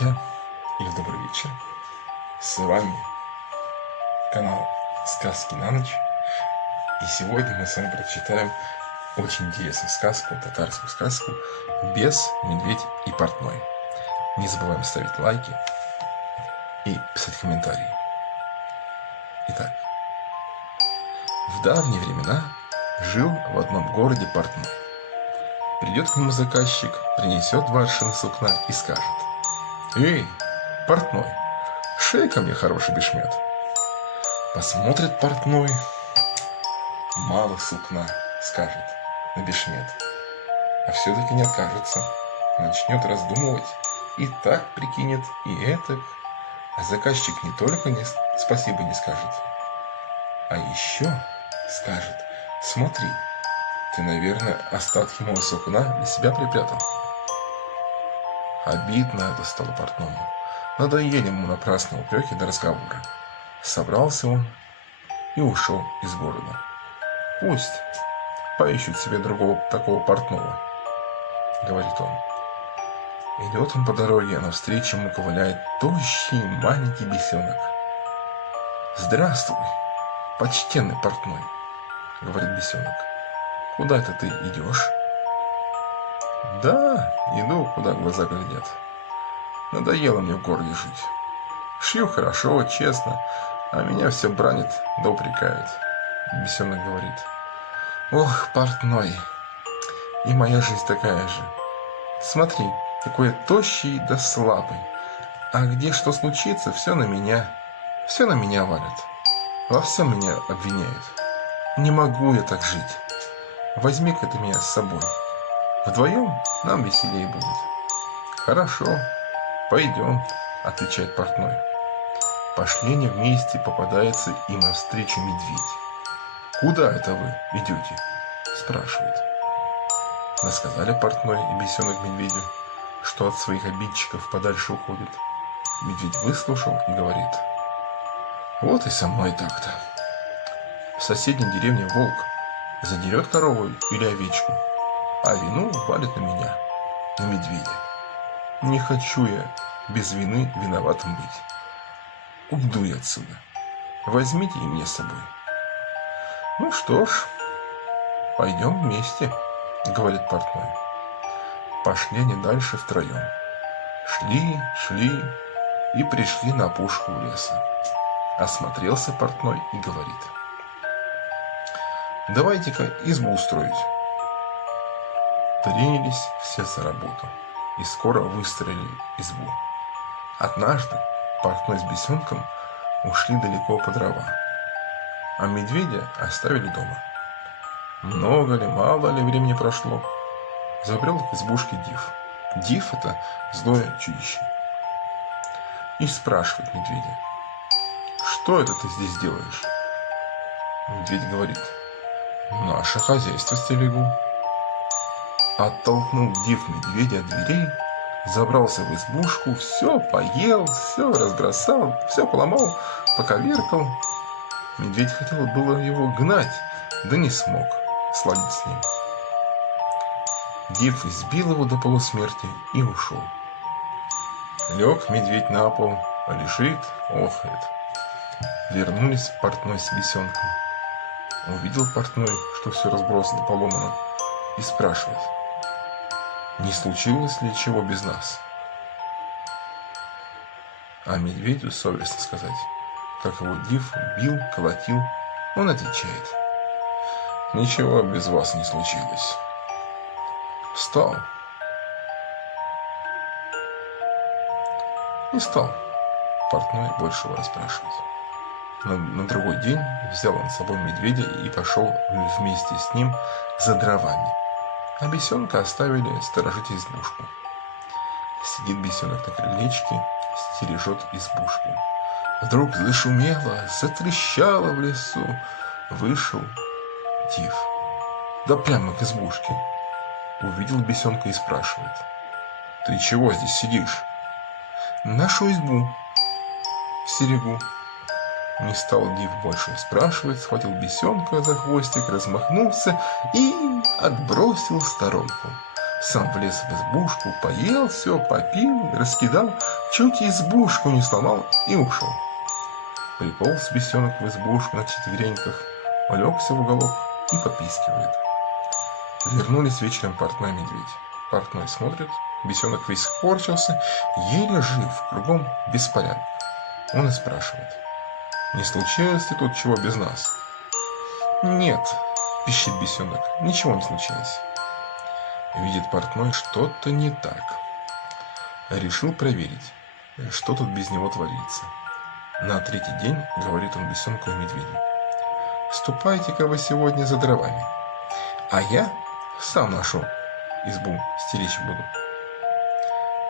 друзья, или добрый вечер. С вами канал Сказки на ночь. И сегодня мы с вами прочитаем очень интересную сказку, татарскую сказку «Бес, медведь и портной». Не забываем ставить лайки и писать комментарии. Итак, в давние времена жил в одном городе портной. Придет к нему заказчик, принесет 2 аршина сукна и скажет: «Эй, портной, шей-ка мне хороший бешмет». Посмотрит портной, мало сукна, скажет, на бешмет, а все-таки не откажется, начнет раздумывать, и так прикинет, и этак, а заказчик не только спасибо не скажет, а еще скажет: «Смотри, ты, наверное, остатки моего сукна для себя припрятал». Обидно это стало портному. Надоели ему напрасные упреки до разговора. Собрался он и ушел из города. «Пусть поищут себе другого такого портного», — говорит он. Идет он по дороге, а навстречу ему ковыляет тощий маленький бесенок. «Здравствуй, почтенный портной», — говорит бесенок. «Куда это ты идешь?» «Да, иду, куда глаза глядят. Надоело мне в городе жить. Шью хорошо, честно, а меня все бранит да упрекают», — бесенок говорит. «Ох, портной, и моя жизнь такая же. Смотри, какой я тощий да слабый, а где что случится, все на меня валят, во всем меня обвиняют. Не могу я так жить. Возьми-ка ты меня с собой. Вдвоем нам веселее будет». «Хорошо, пойдем», — отвечает портной. Пошли они вместе, попадается им навстречу медведь. «Куда это вы идете?» — спрашивает. Рассказали портной и бесенок медведю, что от своих обидчиков подальше уходит. Медведь выслушал и говорит: «Вот и со мной так-то. В соседней деревне волк задерет корову или овечку, а вину валит на меня, на медведя. Не хочу я без вины виноватым быть. Уйду я отсюда. Возьмите и меня с собой». «Ну что ж, пойдем вместе», — говорит портной. Пошли они дальше втроем. Шли и пришли на опушку леса. Осмотрелся портной и говорит: «Давайте-ка избу устроить». Принялись все за работу и скоро выстроили избу. Однажды портной с бесенком ушли далеко по дрова, а медведя оставили дома. Много ли, мало ли времени прошло, забрел к избушке Див. Див — это злое чудище. И спрашивает медведя: «Что это ты здесь делаешь?» Медведь говорит: «Наше хозяйство стерегу». Оттолкнул Див медведя от дверей, забрался в избушку, все поел, все разбросал, все поломал, поковеркал. Медведь хотел было его гнать, да не смог сладить с ним. Див избил его до полусмерти и ушел. Лег медведь на пол, лежит, охает. Вернулись портной с бесенком. Увидел портной, что все разбросано, поломано, и спрашивает: «Не случилось ли чего без нас?» А медведю совестно сказать, как его Див бил, колотил. Он отвечает: «Ничего без вас не случилось». Встал и стал портной больше его расспрашивать. На другой день взял он с собой медведя и пошел вместе с ним за дровами, а бесенка оставили сторожить избушку. Сидит бесенок на крылечке, стережет избушку. Вдруг зашумело, затрещало в лесу. Вышел Див, да прямо к избушке. Увидел бесенка и спрашивает: «Ты чего здесь сидишь?» «Нашу избу стерегу». Не стал Див больше спрашивать, схватил бесенка за хвостик, размахнулся и отбросил в сторонку. Сам влез в избушку, поел все, попил, раскидал, чуть избушку не сломал и ушел. Приполз бесенок в избушку на четвереньках, улегся в уголок и попискивает. Вернулись вечером портной и медведь. Портной смотрит, бесенок весь скорчился, еле жив, кругом беспорядок. Он и спрашивает: «Не случилось ли тут чего без нас?» «Нет», — пищит бесенок, — «ничего не случилось». Видит портной, что-то не так. Решил проверить, что тут без него творится. На третий день говорит он бесенку и медведю: «Ступайте-ка вы сегодня за дровами, а я сам нашу избу стеречь буду».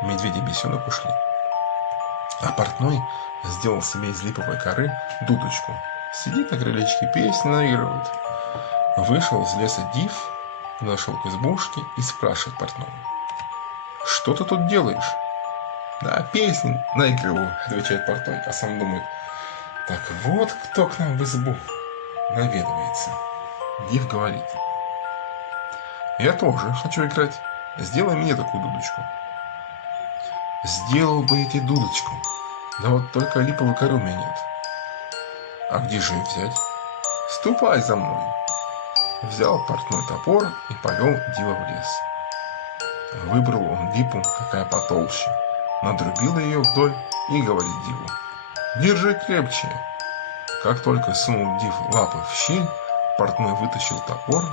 Медведь и бесенок ушли. А портной сделал себе из липовой коры дудочку. Сидит на крылечке, песни наигрывает. Вышел из леса див, нашел к избушке и спрашивает портного: «Что ты тут делаешь?» «Да, песни наигрываю», — отвечает портной, а сам думает: «Так вот кто к нам в избу наведывается». Див говорит: «Я тоже хочу играть. Сделай мне такую дудочку». «Сделал бы я тебе дудочку, да вот только липовой коры у меня нет». «А где же ее взять?» «Ступай за мной». Взял портной топор и повел дива в лес. Выбрал он липу, какая потолще, надрубил ее вдоль и говорит диву: «Держи крепче». Как только сунул див лапы в щель, портной вытащил топор,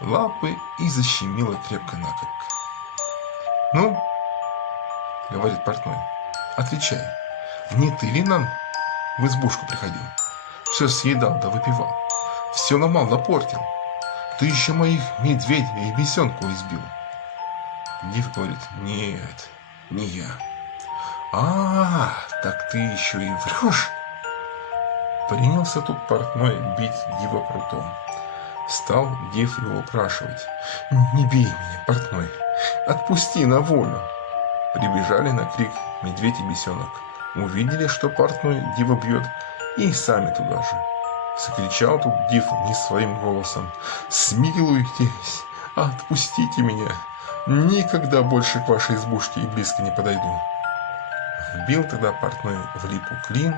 лапы и защемило крепко-накрепко. «Ну, — говорит портной, — отвечай, не ты ли нам в избушку приходил? Все съедал да выпивал, все ломал да портил. Ты еще моих медведя и бесенку избил». Див говорит: «Нет, не я». Так ты еще и врешь?» Принялся тут портной бить дива прутом. Стал див его упрашивать: «Не бей меня, портной, отпусти на волю». Прибежали на крик медведь и бесенок, увидели, что портной дива бьет, и сами туда же. Закричал тут див не своим голосом: «Смилуйтесь, отпустите меня, никогда больше к вашей избушке и близко не подойду». Вбил тогда портной в липу клин,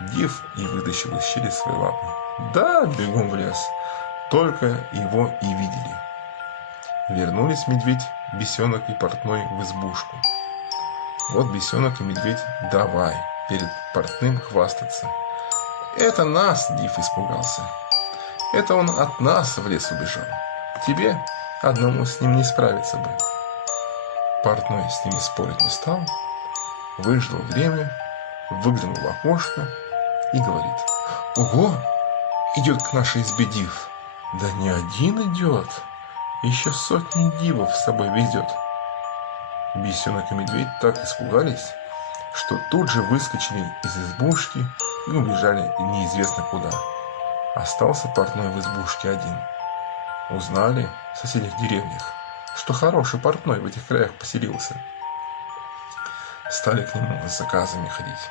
див и вытащил из щели свои лапы. Да, бегом в лес, только его и видели. Вернулись медведь, бесенок и портной в избушку. Вот бесенок и медведь давай перед портным хвастаться: «Это нас див испугался, это он от нас в лес убежал, тебе одному с ним не справиться бы». Портной с ними спорить не стал, выждал время, выглянул в окошко и говорит: «Ого, идет к нашей избе див! Да не один идет, еще сотни дивов с собой везет». Бесенок и медведь так испугались, что тут же выскочили из избушки и убежали неизвестно куда. Остался портной в избушке один. Узнали в соседних деревнях, что хороший портной в этих краях поселился. Стали к нему с заказами ходить.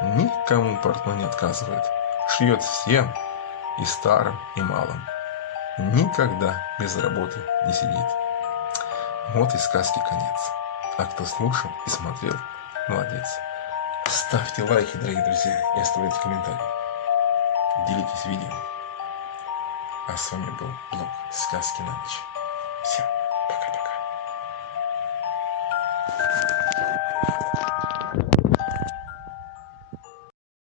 Никому портной не отказывает, шьет всем, и старым, и малым. Никогда без работы не сидит. Вот и сказки конец. А кто слушал и смотрел, молодец. Ставьте лайки, дорогие друзья, и оставляйте комментарии. Делитесь видео. А с вами был блог «Сказки на ночь». Всем